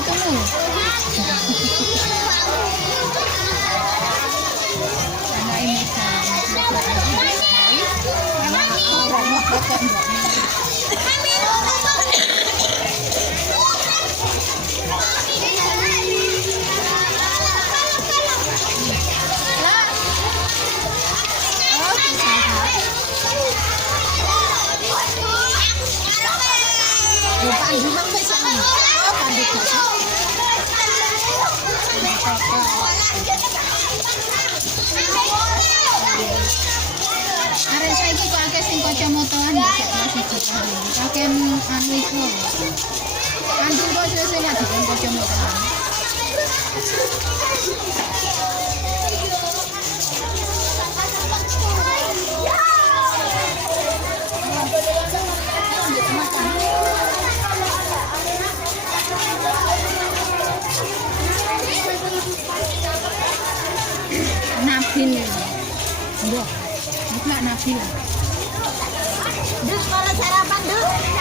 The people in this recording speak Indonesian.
sepatumu. Anak ini kan. Arek saiki kok akeh sing kacamataan ya masih jujur. Akeh anu iku. Anjing kok sesuk nyadi kacamataan. Nabil. Mbok, buka Nabil. Dek, malah sarapan, Dek.